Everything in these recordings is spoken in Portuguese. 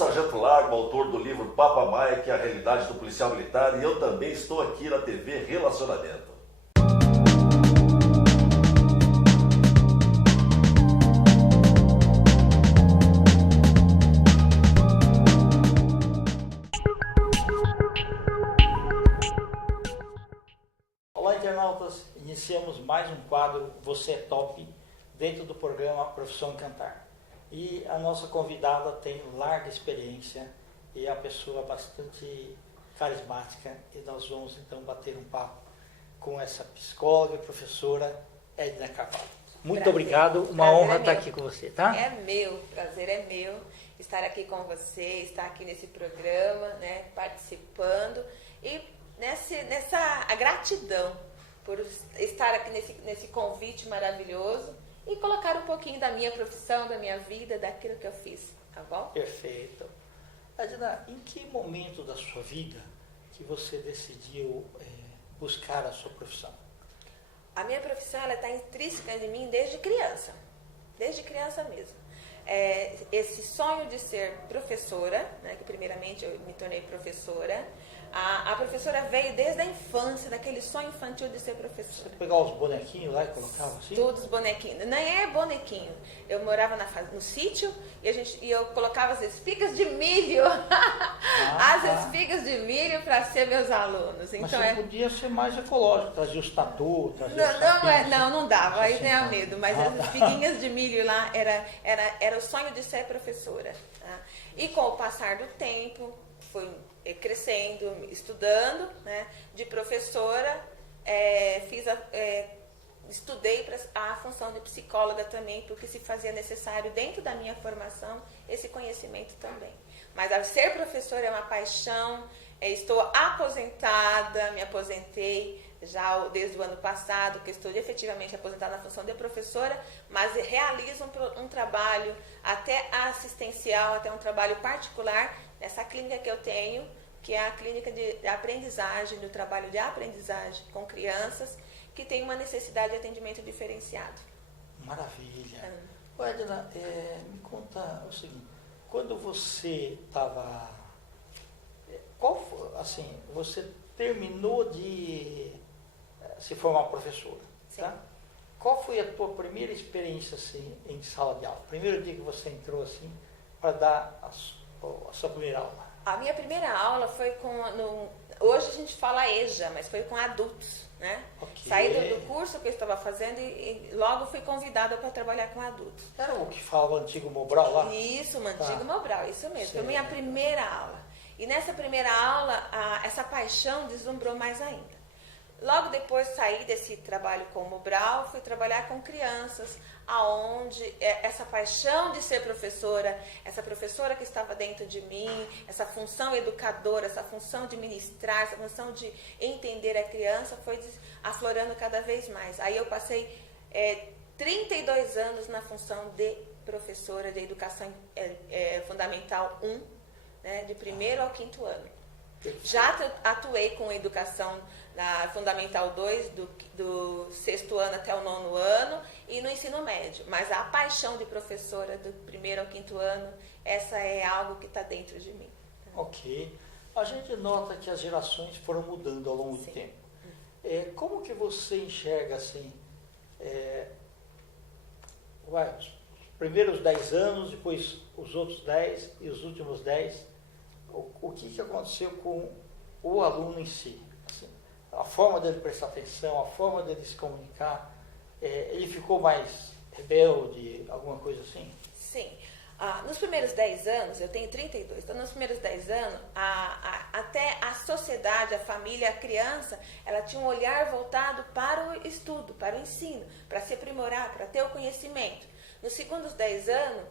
Sargento Largo, autor do livro Papa Maia, que é a realidade do policial militar, e eu também estou aqui na TV Relacionamento. Olá, internautas! Iniciamos mais um quadro Você é Top, dentro do programa Profissão Encantar. E a nossa convidada tem larga experiência e é uma pessoa bastante carismática, e nós vamos então bater um papo com essa psicóloga e professora Edna Carvalho. Muito obrigado, uma honra estar aqui com você, tá? É meu, prazer é meu estar aqui com você, estar aqui nesse programa, né, participando, e a gratidão por estar aqui nesse convite maravilhoso e colocar um pouquinho da minha profissão, da minha vida, daquilo que eu fiz, tá bom? Perfeito. Edna, em que momento da sua vida que você decidiu buscar a sua profissão? A minha profissão, ela está intrínseca de mim desde criança mesmo. Esse sonho de ser professora, né, que primeiramente eu me tornei professora. A professora veio desde a infância, daquele sonho infantil de ser professora. Você pegava os bonequinhos lá e colocava assim? Todos os bonequinhos. Não é bonequinho. Eu morava no sítio e eu colocava as espigas de milho. As espigas de milho para ser meus alunos. Mas então, você podia ser mais ecológico, trazia os tatu, trazia os sapinhos. não dava, aí assim, tenha medo. Mas as espiguinhas de milho lá era o sonho de ser professora. Tá? E com o passar do tempo, fui crescendo, estudando, né, de professora, estudei para a função de psicóloga também, porque se fazia necessário dentro da minha formação esse conhecimento também. Mas ser professora é uma paixão. Estou aposentada, me aposentei já desde o ano passado, que estou efetivamente aposentada na função de professora, mas realizo um trabalho até assistencial, até um trabalho particular nessa clínica que eu tenho, que é a clínica de aprendizagem, do trabalho de aprendizagem com crianças que tem uma necessidade de atendimento diferenciado. Maravilha. Edna, me conta o seguinte, quando você estava... você terminou de se formar professora, tá? Qual foi a tua primeira experiência assim, em sala de aula? Primeiro dia que você entrou assim para dar a sua primeira aula? A minha primeira aula foi hoje a gente fala EJA, mas foi com adultos, né? Okay. Saí do curso que eu estava fazendo e logo fui convidada para trabalhar com adultos. Era o que falava o antigo Mobral lá? Isso, o antigo Mobral, isso mesmo. Sim. Foi a minha primeira aula. E nessa primeira aula, essa paixão deslumbrou mais ainda. Logo depois saí desse trabalho com o Mobral, fui trabalhar com crianças, aonde essa paixão de ser professora, essa professora que estava dentro de mim, essa função educadora, essa função de ministrar, essa função de entender a criança, foi aflorando cada vez mais. Aí eu passei 32 anos na função de professora de educação fundamental 1, né, de 1º ao 5º ano. Já atuei com educação na Fundamental 2, do 6º ano até o 9º ano, e no ensino médio. Mas a paixão de professora do 1º ao 5º ano, essa é algo que está dentro de mim. Ok. A gente nota que as gerações foram mudando ao longo do tempo. Como que você enxerga assim, os primeiros 10 anos, depois os outros 10 e os últimos 10, o que aconteceu com o aluno em si? Assim, a forma dele prestar atenção, a forma dele se comunicar, ele ficou mais rebelde, alguma coisa assim? Sim. Nos primeiros 10 anos, eu tenho 32, então nos primeiros 10 anos, até a sociedade, a família, a criança, ela tinha um olhar voltado para o estudo, para o ensino, para se aprimorar, para ter o conhecimento. Nos segundos 10 anos,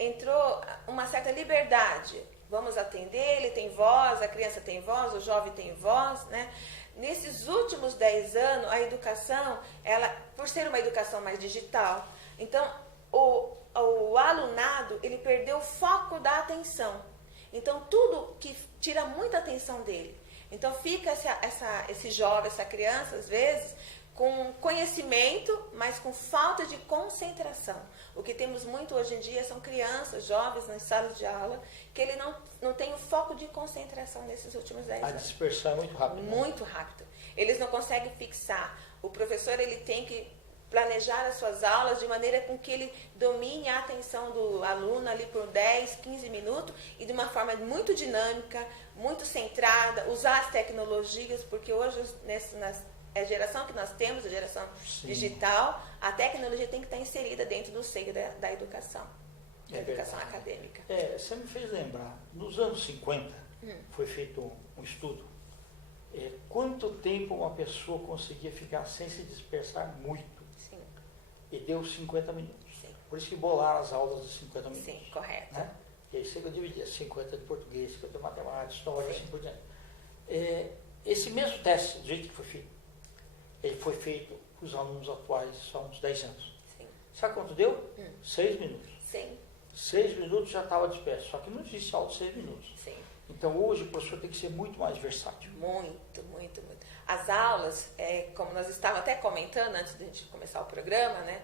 entrou uma certa liberdade. Vamos atender, ele tem voz, a criança tem voz, o jovem tem voz, né? Nesses últimos 10 anos, a educação, ela, por ser uma educação mais digital, então o alunado, ele perdeu o foco da atenção. Então, tudo que tira muita atenção dele. Então, fica esse jovem, essa criança, às vezes, com conhecimento, mas com falta de concentração. O que temos muito hoje em dia são crianças, jovens nas salas de aula, que ele não tem o foco de concentração nesses últimos 10 anos. A dispersão é muito rápida. Muito rápido. Eles não conseguem fixar. O professor ele tem que planejar as suas aulas de maneira com que ele domine a atenção do aluno ali por 10, 15 minutos e de uma forma muito dinâmica, muito centrada, usar as tecnologias, porque hoje a geração que nós temos, a geração Sim. digital, a tecnologia tem que estar inserida dentro do seio da educação, da educação acadêmica. Você me fez lembrar, nos anos 50 foi feito um estudo, quanto tempo uma pessoa conseguia ficar sem se dispersar muito. Sim. E deu 50 minutos. Sim. Por isso que bolaram as aulas de 50 minutos. Sim, correto. Né? E aí você dividia 50 de português, 50 de matemática, história, Sim. assim por diante. Esse mesmo teste, do jeito que foi feito, ele foi feito para os alunos atuais só uns 10 anos. Sim. Sabe quanto deu? 6 minutos. Sim. 6 minutos já estava disperso, só que não existe aula de 6 minutos. Sim. Então hoje o professor tem que ser muito mais versátil. Muito, muito, muito. As aulas, como nós estávamos até comentando antes de a gente começar o programa, né?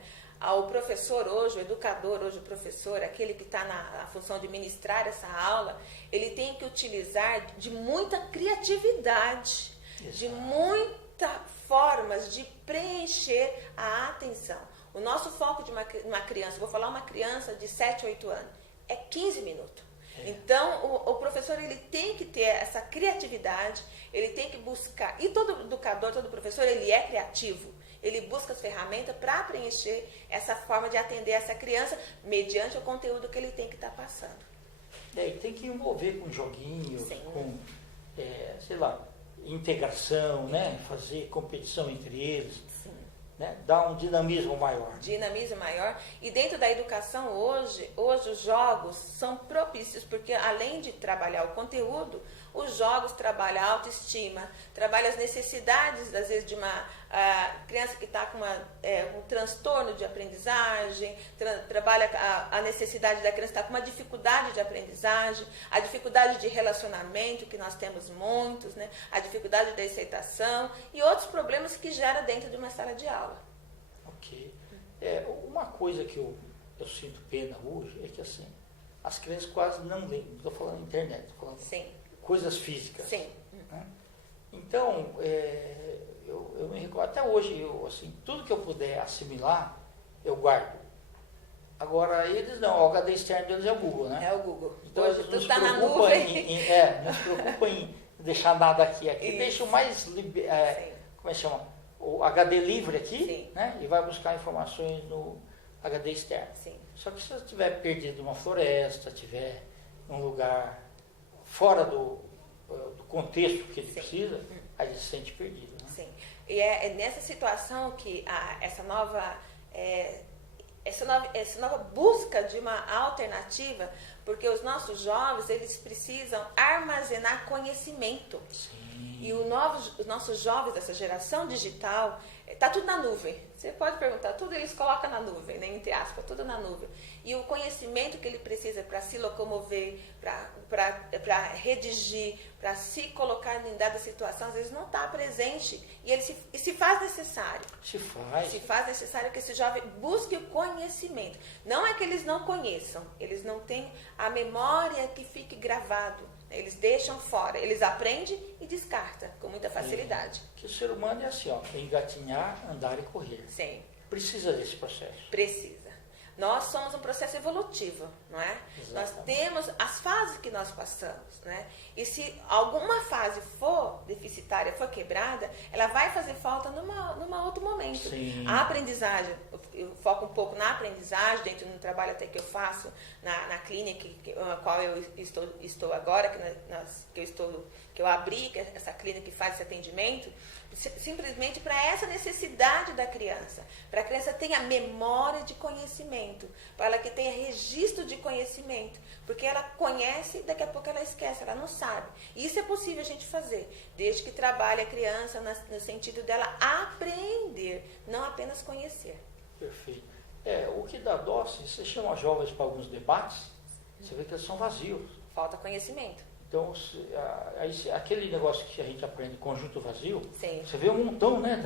O professor hoje, o educador hoje, o professor, aquele que está na função de ministrar essa aula, ele tem que utilizar de muita criatividade, Exato. de muitas formas de preencher a atenção. O nosso foco de uma criança, vou falar uma criança de 7, 8 anos, é 15 minutos. Então, o professor ele tem que ter essa criatividade, ele tem que buscar, e todo educador, todo professor, ele é criativo, ele busca as ferramentas para preencher essa forma de atender essa criança mediante o conteúdo que ele tem que estar passando. E tem que envolver com joguinhos, Sim. com, sei lá, integração, né? Fazer competição entre eles. Sim. Né? Dar um dinamismo maior. Dinamismo maior. E dentro da educação hoje os jogos são propícios, porque além de trabalhar o conteúdo, os jogos trabalham a autoestima, trabalham as necessidades, às vezes, de uma criança que está com um transtorno de aprendizagem, trabalha a necessidade da criança que está com uma dificuldade de aprendizagem, a dificuldade de relacionamento, que nós temos muitos, né? A dificuldade da aceitação e outros problemas que gera dentro de uma sala de aula. Ok. Uma coisa que eu sinto pena hoje é que assim, as crianças quase não leem, não estou falando internet, estou falando Sim. coisas físicas. Sim. Né? Então, eu me recordo, até hoje, assim, tudo que eu puder assimilar, eu guardo. Agora, eles não, o HD externo deles é o Google, né? É o Google. Então, Hoje eles tudo está na nuvem. não se preocupam em deixar nada aqui. Isso. Deixa o mais, como é que chama? O HD livre aqui, Sim. né? E vai buscar informações no HD externo. Sim. Só que se você estiver perdido numa floresta, estiver num lugar fora do contexto que ele Sim. precisa, aí ele se sente perdido. Né? Sim. E é nessa situação que essa nova busca de uma alternativa, porque os nossos jovens, eles precisam armazenar conhecimento. Sim. E os nossos jovens dessa geração digital, está tudo na nuvem. Você pode perguntar, tudo eles colocam na nuvem, né, entre aspas, tudo na nuvem. E o conhecimento que ele precisa para se locomover, para redigir, para se colocar em dada situação, às vezes não está presente. E ele se faz necessário. Se faz. Se faz necessário que esse jovem busque o conhecimento. Não é que eles não conheçam, eles não têm a memória que fique gravado. Eles deixam fora, eles aprendem e descartam com muita facilidade. Que o ser humano é assim, ó, engatinhar, andar e correr. Sim, Precisa desse processo. precisa. Nós somos um processo evolutivo, não é? Exatamente. Nós temos as fases que nós passamos, né? E se alguma fase for deficitária, for quebrada, ela vai fazer falta numa outro momento. Sim. A aprendizagem, eu foco um pouco na aprendizagem, dentro do trabalho até que eu faço na clínica, a qual eu estou agora, que eu abri essa clínica que faz esse atendimento, simplesmente para essa necessidade da criança, para a criança tenha memória de conhecimento, para ela que tenha registro de conhecimento, porque ela conhece e daqui a pouco ela esquece, ela não sabe. E isso é possível a gente fazer, desde que trabalhe a criança no sentido dela aprender, não apenas conhecer. Perfeito. O que dá dó, se você chama jovens para alguns debates, você vê que eles são vazios. Falta conhecimento. Então, aquele negócio que a gente aprende, conjunto vazio, Sim. você vê um montão, né?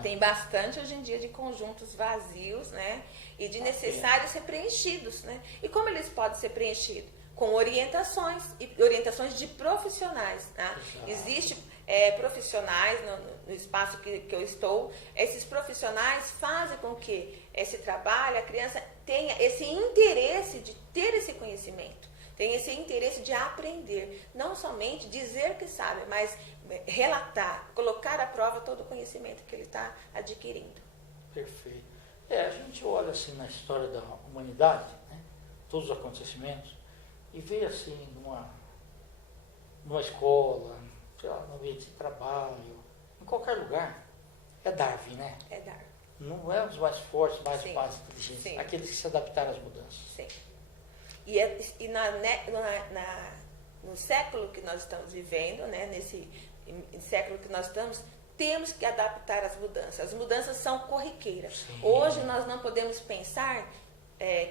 Tem bastante hoje em dia de conjuntos vazios, né? E de necessários ser preenchidos, né? E como eles podem ser preenchidos? Com orientações, e orientações de profissionais, tá? Existem profissionais no espaço que eu estou, esses profissionais fazem com que esse trabalho, a criança tenha esse interesse de ter esse conhecimento, tem esse interesse de aprender, não somente dizer que sabe, mas relatar, colocar à prova todo o conhecimento que ele está adquirindo. Perfeito. A gente olha assim na história da humanidade, né, todos os acontecimentos, e vê assim numa escola, sei lá, no ambiente de trabalho, em qualquer lugar, é Darwin, né? É Darwin. Não é os mais fortes, mais inteligentes, Sim. Aqueles que se adaptaram às mudanças. Sim. No século que nós estamos vivendo, né, nesse século que nós estamos, temos que adaptar às mudanças. As mudanças são corriqueiras. Sim. Hoje nós não podemos pensar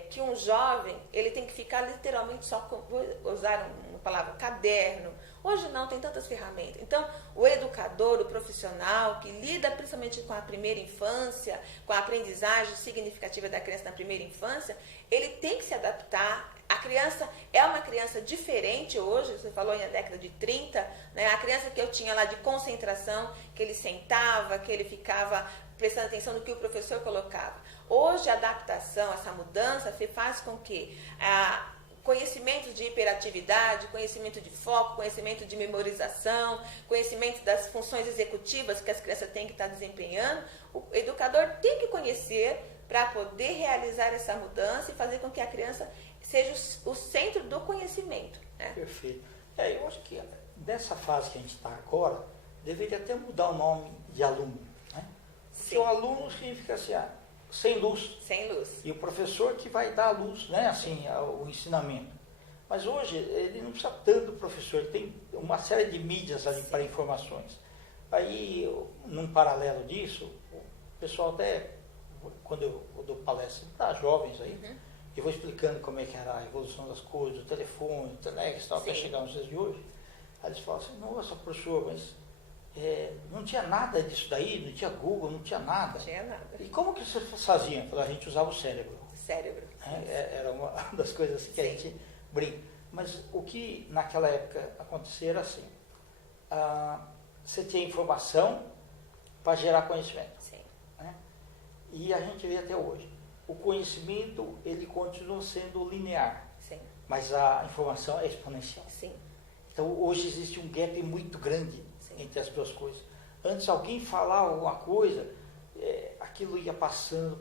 que um jovem ele tem que ficar literalmente só com, vou usar uma palavra, caderno. Hoje não, tem tantas ferramentas. Então, o educador, o profissional que lida principalmente com a primeira infância, com a aprendizagem significativa da criança na primeira infância, ele tem que se adaptar. A criança é uma criança diferente hoje, você falou na década de 30, né? A criança que eu tinha lá de concentração, que ele sentava, que ele ficava prestando atenção no que o professor colocava. Hoje a adaptação, essa mudança, faz com que conhecimento de hiperatividade, conhecimento de foco, conhecimento de memorização, conhecimento das funções executivas que as crianças têm que estar desempenhando, o educador tem que conhecer para poder realizar essa mudança e fazer com que a criança seja o centro do conhecimento. Né? Perfeito. Eu acho que nessa fase que a gente está agora, deveria até mudar o nome de aluno. Né? Porque o aluno significa assim, sem luz. Sem luz. E o professor que vai dar a luz, né? Assim, o ensinamento. Mas hoje ele não precisa tanto do professor, ele tem uma série de mídias ali para informações. Aí, num paralelo disso, o pessoal até, quando eu dou palestra para jovens aí, eu vou explicando como é que era a evolução das coisas, o telefone, o telex, tal, até chegar nos dias de hoje. Aí eles falam assim, nossa, professor, mas não tinha nada disso daí, não tinha Google, não tinha nada. Não tinha nada. E como que vocês faziam? A gente usava o cérebro. Cérebro. Era uma das coisas que a gente brinca. Mas o que naquela época acontecia era assim, você tinha informação para gerar conhecimento. Sim. Né? E a gente vê até hoje. O conhecimento, ele continua sendo linear. Sim. Mas a informação é exponencial. Sim. Então hoje existe um gap muito grande entre as duas coisas. Antes alguém falar alguma coisa, aquilo ia passando,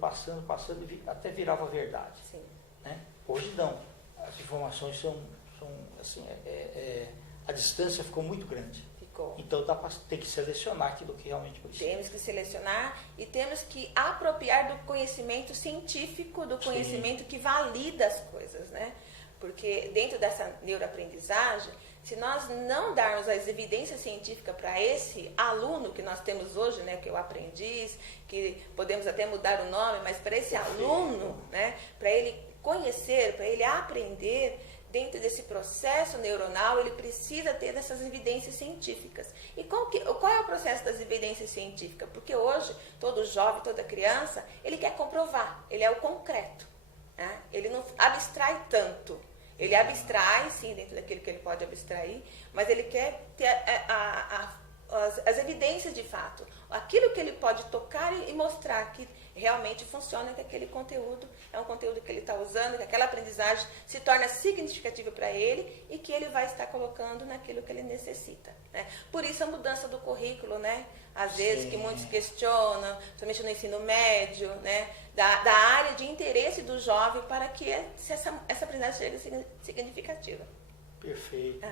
até virava verdade. Sim. Né? Hoje não. As informações são assim, a distância ficou muito grande. Ficou. Então tem que selecionar aquilo que realmente precisa. Temos que selecionar e temos que apropriar do conhecimento científico, do conhecimento que valida as coisas, né? Porque dentro dessa neuroaprendizagem, se nós não darmos as evidências científicas para esse aluno que nós temos hoje, né, que é o aprendiz, que podemos até mudar o nome, mas para esse aluno, né, para ele conhecer, para ele aprender, dentro desse processo neuronal, ele precisa ter essas evidências científicas. E qual é o processo das evidências científicas? Porque hoje, todo jovem, toda criança, ele quer comprovar, ele é o concreto. Né? Ele não abstrai tanto. Ele abstrai, sim, dentro daquilo que ele pode abstrair, mas ele quer ter as evidências de fato. Aquilo que ele pode tocar e mostrar que realmente funciona, que aquele conteúdo é um conteúdo que ele está usando, que aquela aprendizagem se torna significativa para ele e que ele vai estar colocando naquilo que ele necessita. Né? Por isso a mudança do currículo, né? Às vezes que muitos questionam, principalmente no ensino médio, né? Da área de interesse do jovem para que essa aprendizagem seja significativa. Perfeito.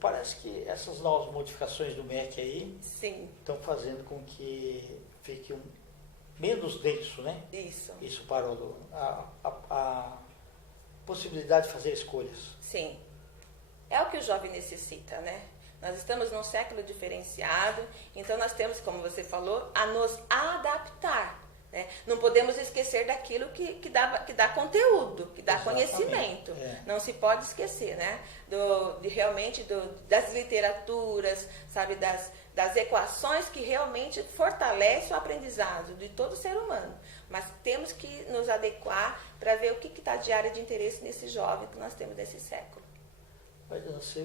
Parece que essas novas modificações do MEC aí estão fazendo com que fique menos denso, né? Isso para o aluno. A possibilidade de fazer escolhas. Sim. É o que o jovem necessita, né? Nós estamos num século diferenciado, então nós temos, como você falou, a nos adaptar. Né? Não podemos esquecer daquilo que dá conteúdo, que dá Exatamente. conhecimento. É. Não se pode esquecer, né? Das literaturas, sabe, das equações que realmente fortalecem o aprendizado de todo ser humano. Mas temos que nos adequar para ver o que está de área de interesse nesse jovem que nós temos nesse século. Mas você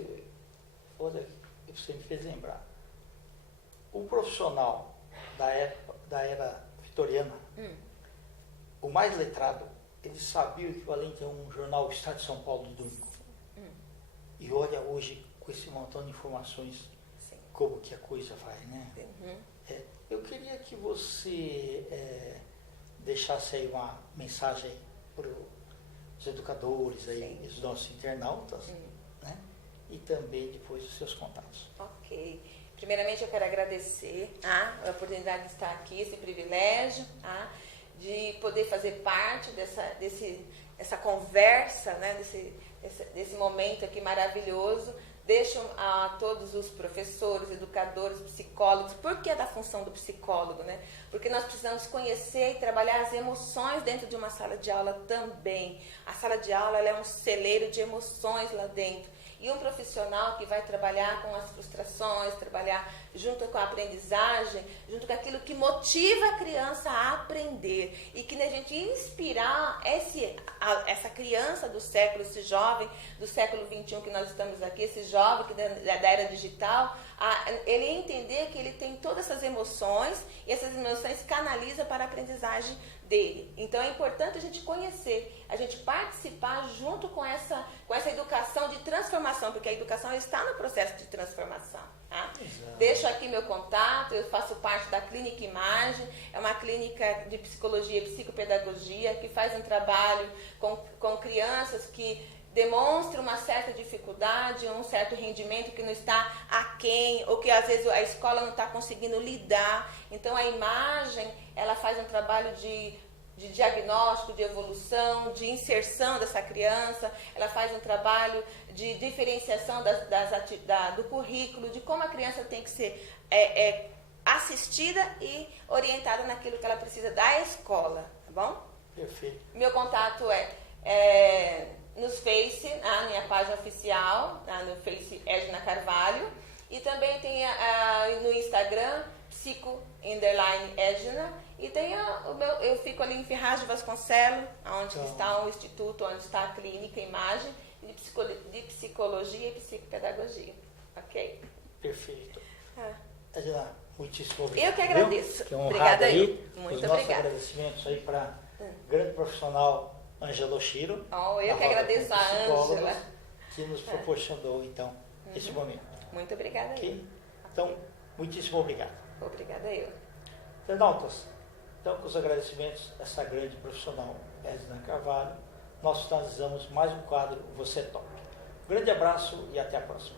me fez lembrar. O profissional da era vitoriana, o mais letrado, ele sabia o equivalente a um jornal Estado de São Paulo do domingo. E olha hoje, com esse montão de informações, Sim. como que a coisa vai, né? Uhum. Eu queria que você deixasse aí uma mensagem para os educadores, aí, os nossos internautas, né? E também depois os seus contatos. Ok. Primeiramente eu quero agradecer a oportunidade de estar aqui, esse privilégio, de poder fazer parte dessa conversa, né? desse momento aqui maravilhoso. Deixo a todos os professores, educadores, psicólogos, por que da função do psicólogo, né? Porque nós precisamos conhecer e trabalhar as emoções dentro de uma sala de aula também. A sala de aula ela é um celeiro de emoções lá dentro. E um profissional que vai trabalhar com as frustrações, trabalhar junto com a aprendizagem, junto com aquilo que motiva a criança a aprender. E que a gente inspirar essa criança do século, esse jovem do século XXI que nós estamos aqui, esse jovem que da era digital, ele entender que ele tem todas essas emoções e essas emoções canaliza para a aprendizagem dele. Então é importante a gente conhecer, a gente participar junto com essa educação de transformação, porque a educação está no processo de transformação. Tá? Deixo aqui meu contato, eu faço parte da Clínica Imagem, é uma clínica de psicologia e psicopedagogia que faz um trabalho com crianças que demonstram uma certa dificuldade, um certo rendimento que não está aquém, ou que às vezes a escola não está conseguindo lidar. Então a imagem, ela faz um trabalho de diagnóstico, de evolução, de inserção dessa criança, ela faz um trabalho de diferenciação do currículo, de como a criança tem que ser assistida e orientada naquilo que ela precisa da escola, tá bom? Perfeito. Meu contato nos Face, na minha página oficial, no Face Edna Carvalho, e também tem no Instagram, psico_Edna, e tem eu fico ali em Ferraz de Vasconcelos, onde está o instituto, onde está a clínica Imagem, de psicologia e psicopedagogia, ok? Perfeito. Edna, muitíssimo obrigado. Eu que agradeço. Que Obrigada aí. Muito Os nossos obrigada. agradecimentos aí para o grande profissional Ângela Oshiro. Eu que agradeço a Ângela. Que nos proporcionou, então, esse momento. Muito obrigada. Okay? Então, muitíssimo obrigado. Obrigada eu. Internautas, então, com os agradecimentos a essa grande profissional, Edna Carvalho, nós finalizamos mais um quadro Você é Top. Um grande abraço e até a próxima.